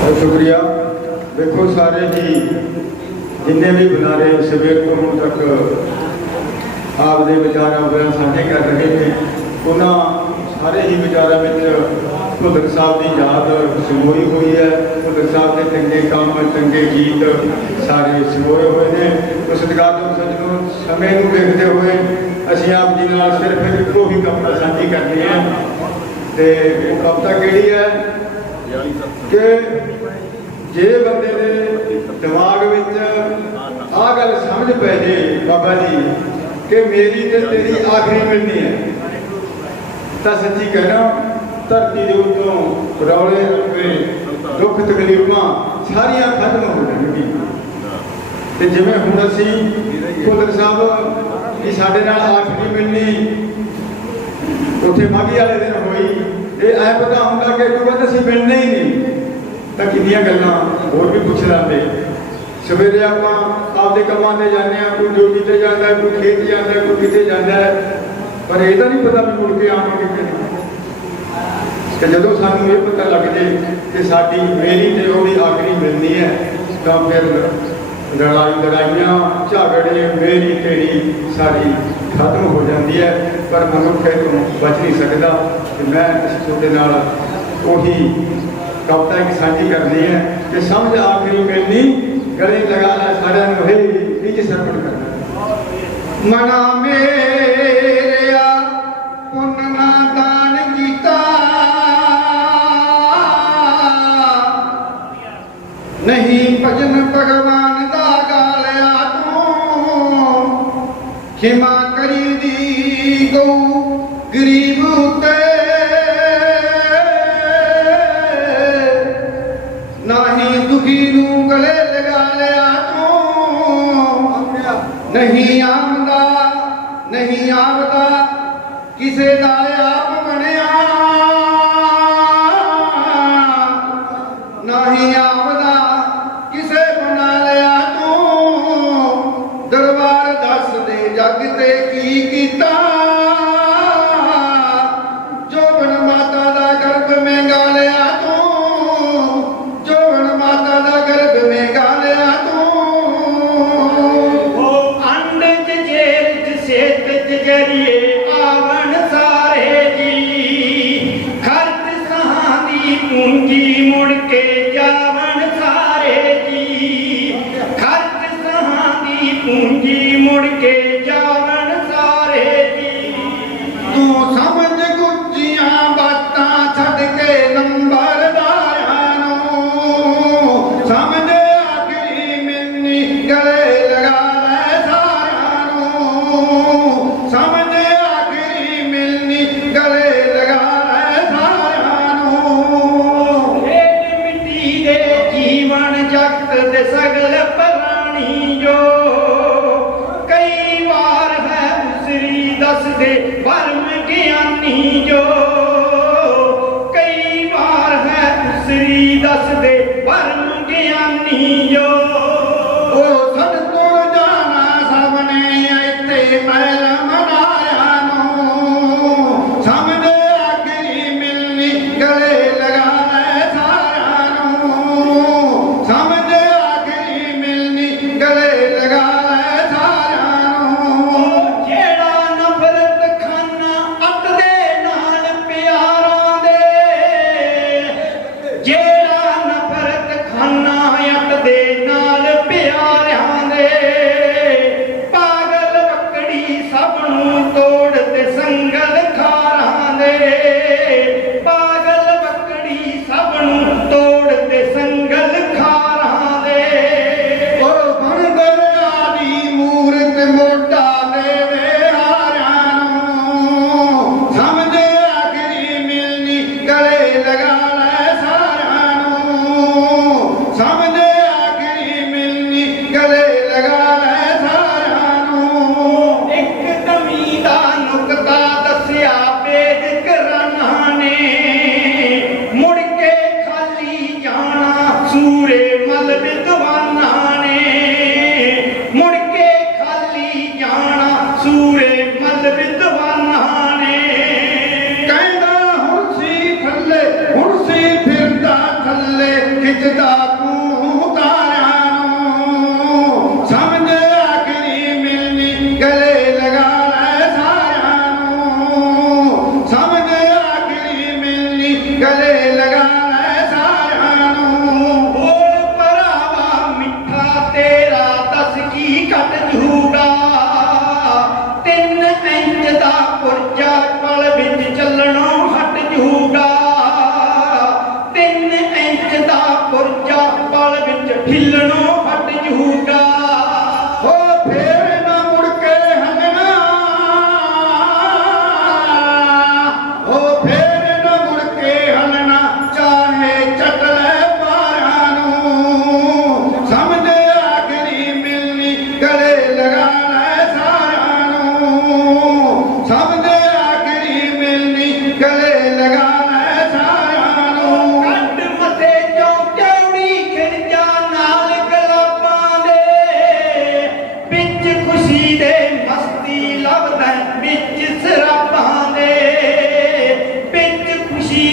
ਬਹੁਤ ਸ਼ੁਕਰੀਆ। ਦੇਖੋ ਸਾਰੇ ਹੀ ਜਿੰਨੇ ਵੀ ਬੁਲਾਰੇ ਸਵੇਰ ਤੋਂ ਹੁਣ ਤੱਕ ਆਪਦੇ ਵਿਚਾਰਾਂ ਬਿਆਨ ਸਾਂਝੇ ਕਰ ਰਹੇ ਨੇ, ਉਹਨਾਂ ਸਾਰੇ ਹੀ ਵਿਚਾਰਾਂ ਵਿੱਚ ਭੁੱਲਰ ਸਾਹਿਬ ਦੀ ਯਾਦ ਸਮੋਈ ਹੋਈ ਹੈ। ਭੁੱਲਰ ਸਾਹਿਬ ਦੇ ਚੰਗੇ ਕੰਮ, ਚੰਗੇ ਗੀਤ ਸਾਰੇ ਸਮੋਏ ਹੋਏ ਨੇ। ਉਸ ਸਤਿਕਾਰਯੋਗ ਸੱਜਣੋ, ਸਮੇਂ ਨੂੰ ਦੇਖਦੇ ਹੋਏ ਅਸੀਂ ਆਪ ਜੀ ਨਾਲ ਸਿਰਫ ਇੱਕੋ ਹੀ ਕਵਿਤਾ ਸਾਂਝੀ ਕਰਨੀ ਹੈ। ਤੇ ਉਹ ਕਵਿਤਾ ਕਿਹੜੀ ਹੈ? ਕਿ ਜੇ ਬੰਦੇ ਦੇ ਦਿਮਾਗ ਵਿੱਚ ਆਹ ਗੱਲ ਸਮਝ ਪੈ ਜੇ ਬਾਬਾ ਜੀ, ਕਿ ਮੇਰੀ ਤੇ ਤੇਰੀ ਆਖਰੀ ਮਿਲਣੀ ਹੈ। ਤਾਂ ਸੱਚੀ ਕਹਿਣਾ, ਧਰਤੀ ਦੇ ਉੱਤੋਂ ਰੌਲੇ ਰੱਪੇ ਦੁੱਖ ਤਕਲੀਫਾਂ ਸਾਰੀਆਂ ਖਤਮ ਹੋ ਜਾਣਗੀਆਂ। ਤੇ ਜਿਵੇਂ ਹੁਣ ਅਸੀਂ ਫੁੱਲਰ ਸਾਹਿਬ ਕਿ ਸਾਡੇ ਨਾਲ ਆਖਰੀ ਮਿਲਣੀ, ਉੱਥੇ ਮਾਗੀ ਵਾਲੇ ਦਿਨ ਹੋਈ। ਇਹ ਐ ਪਤਾ ਹੁੰਦਾ ਕਿ ਕੋਈ ਬੰਦਾ ਅਸੀਂ ਮਿਲਣੇ ਹੀ ਨਹੀਂ। ਤਾਂ ਕਿੰਨੀਆਂ ਗੱਲਾਂ, ਹੋਰ ਵੀ ਪੁੱਛ ਲੈਂਦੇ। ਸਵੇਰੇ ਆਪਾਂ ਆਪਦੇ ਕੰਮਾਂ ਤੇ ਜਾਂਦੇ ਆ ਕੋਈ ਡਿਊਟੀ ਤੇ ਜਾਂਦਾ ਕੋਈ ਖੇਤ ਜਾਂਦਾ ਕੋਈ ਕਿਤੇ ਜਾਂਦਾ ਪਰ ਇਹ ਤਾਂ ਨਹੀਂ ਪਤਾ ਵੀ ਮੁੜ ਕੇ ਆਵਾਂਗੇ ਕਿ ਨਹੀਂ ਕਿ ਜਦੋਂ ਸਾਨੂੰ ਇਹ ਪਤਾ ਲੱਗ ਜੇ ਕਿ ਸਾਡੀ ਮੇਰੀ ਤੇ ਉਹਦੀ ਆਖਰੀ ਮਿਲਣੀ ਹੈ, ਤਾਂ ਫਿਰ ਲੜਾਈ ਲੜਾਈਆਂ, ਝਗੜੇ, ਮੇਰੀ ਤੇਰੀ ਸਾਰੀ ਖਤਮ ਹੋ ਜਾਂਦੀ ਹੈ, ਪਰ ਮਨੁੱਖ ਇਹ ਤੋਂ ਬਚ ਨਹੀਂ ਸਕਦਾ। ਤੇ ਮੈਂ ਇਸ ਤੁਹਾਡੇ ਨਾਲ ਉਹੀ ਕਵਿਤਾ ਇੱਕ ਸਾਂਝੀ ਕਰਨੀ ਹੈ ਕਿ ਸਮਝ ਆਖਰੀ ਮਿਲਣੀ, ਗਲੇ ਲਗਾ ਲੈ ਸਾਰਿਆਂ ਨੂੰ, ਹੈ ਨੀਚੇ ਸਰਪਣ ਕਰਨਾ। ਮਨਾ ਮੇਰਿਆ ਪੁੰਨ ਨਾ ਦਾਨ ਕੀਤਾ। ਨਹੀਂ ਭਜਨ ਭਗਵਾਨ ਖਿਮਾ ਕਰੀ ਦੀ ਗਊ ਗਰੀਬ ਉਤੇ। ਨਹੀਂ ਦੁਖੀ ਨੂੰ ਗਲੇ ਲਗਾ ਲਿਆ ਤੂੰ। ਨਹੀਂ ਆਮਦਾ ਨਹੀਂ ਆਵਦਾ ਕਿਸੇ ਦਾ ਆਪ ਬਣਿਆ। ਨਹੀਂ ਆਵਦਾ ਜੱਗ ਤੇ ਕੀ ਕੀਤਾ? ਜੋਬਨ ਮਾਤਾ ਦਾ ਗਰਭ ਮੇ ਲਿਆ ਤੂੰ। ਜੋਬਨ ਮਾਤਾ ਦਾ ਗਰਭ ਮੇ ਲਿਆ ਤੂੰ। ਅੰਡ ਚ ਜੇਰ ਚ ਸੇਤ ਚ ਜਰੀਏ ਆਵਣ ਸਾਰੇ ਜੀ ਖਰਚ ਸਹਾਂ ਦੀ ਪੂੰਜੀ ਮੁੜ ਕੇ ਜਾਵਣ ਸਾਰੇ ਜੀ ਖਰਚ ਸਹਾਂ ਦੀ ਪੂੰਜੀ ਮੁੜ ਕੇ ਗਿਆਨੀ ਜੋ ਕਈ ਵਾਰ ਹੈ ਉਸਰੀ ਦੱਸਦੇ ਭਰਮ ਗਿਆਨੀ ਜੋ ਕਹਿੰਦਾ ਹੁਣ ਸੀ ਥੱਲੇ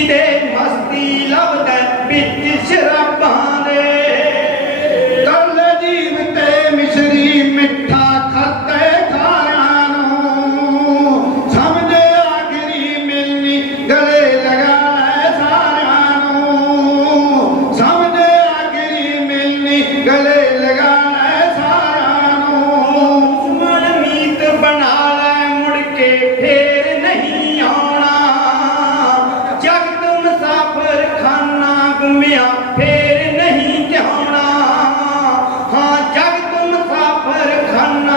day. দুনিয়া